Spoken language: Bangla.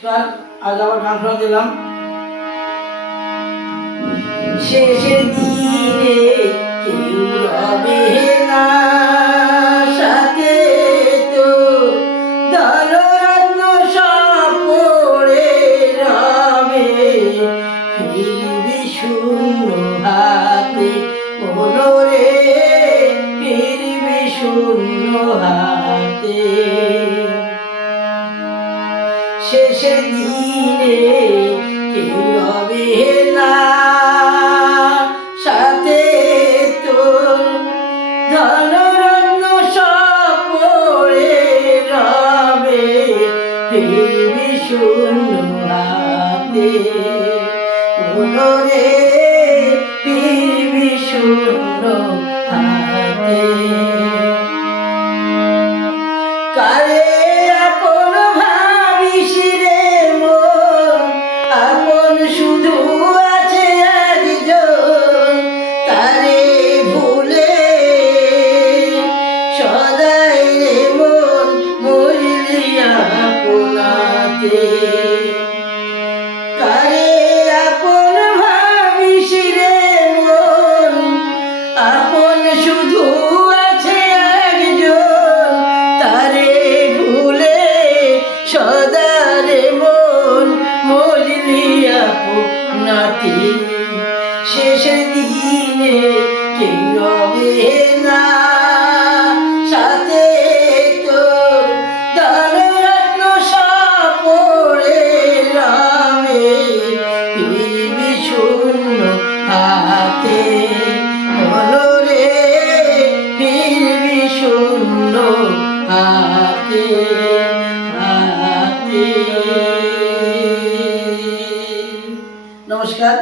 স্যার আজ আবার গান শোনা দিলাম। শেষের দিনে কেউ রবে শেষের দিনে কেউ রবে না। সাথে তোর ধনরত্ন সব পড়ে রবে। ফিরবি শূন্য পুনরে ফিরবি শূন্য হাতে আপনাতে কারে আপন ভাবিস আপন শুধু তারে ভুলে আপনাতে শেষের দিনে কেউ না। হাতে মনোরে ফিরবি শূন্য হাতে হাতে নমস্কার।